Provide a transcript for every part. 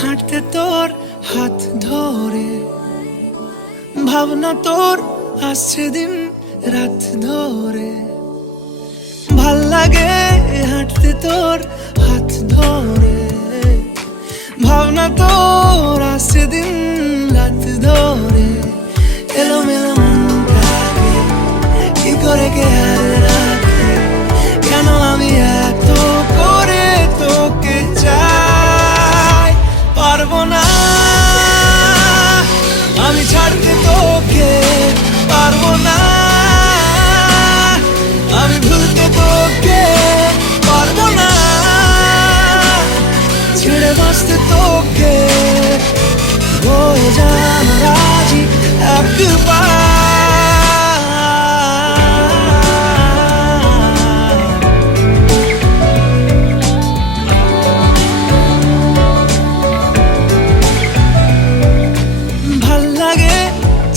হাঁটতে তোর হাত ধরে, ভাবনা তোর আসছে দিন রাত ধরে। ভাল লাগে হাঁটতে তোর হাত ধরে, ভাবনা তোর আসছে দিন রাত ধরে। এলোমেলো মনটাকে কি করে কে আর রাখে, কেন আমি এত করে তোকে চাই। পারবো না আমি ছাড়তে তোকে, পারবো না আমি ভুলতে তোকে, পারবো না ছেড়ে বাঁচতে তোকে। হয়ে যান রাজি একবার,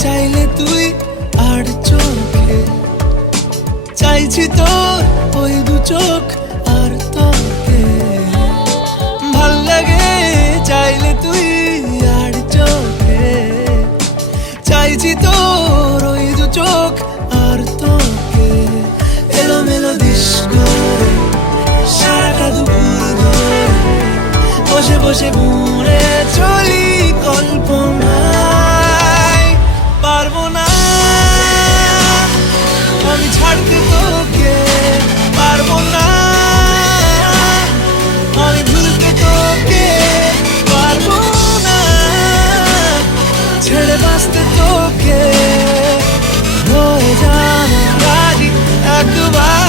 চাইলে তুই আর চোখে, চাইছি তোর ওই দু চোখ আর তোকে। ভাল লাগে চাইলে তুই আর চোখে, চাইছি তোর ওই দু চোখ আর তোকে। এলোমেলো দিস করে সারাটা দুপুর ধরে, বসে বসে বুড়ে চলি কল্পনা। পারবো না আমি ছাড়তে তোকে, পারবো না আমি ভুলতে তোকে, পারবো না ছেড়ে বাঁচতে তোকে। হয়ে যান রাজি একবার,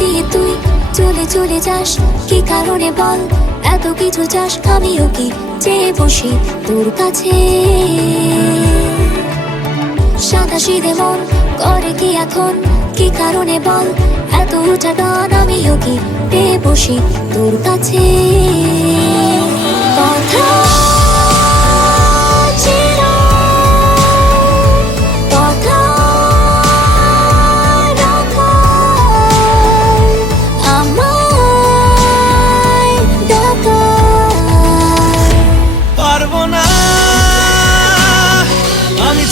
দিয়ে তুই চলে চলে যাস কি কারণে বল, এত কিছু চাস আমিও কি চেয়ে বসি তোর কাছে। সাদা সিধে মন করে কি এখন, কি কারণে বল এত উঠা টান আমিও কি পেয়ে বসি তোর কাছে। কথা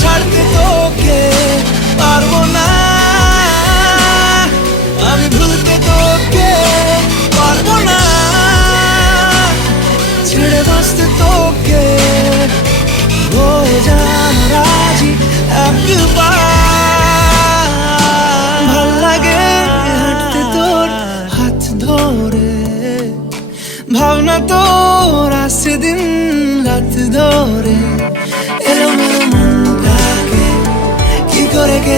ছাড়তে তোকে, পারবো না আমি ভুলতে তোকে, পারবো না ছেড়ে বাঁচতে তোকে। হয়ে যান রাজি একবার, ভাল লাগে হাঁটতে তোর হাত ধরে, ভাবনা তোর আসছে দিন রাত ধরে। এলোমেলো মনটাকে কি করে কে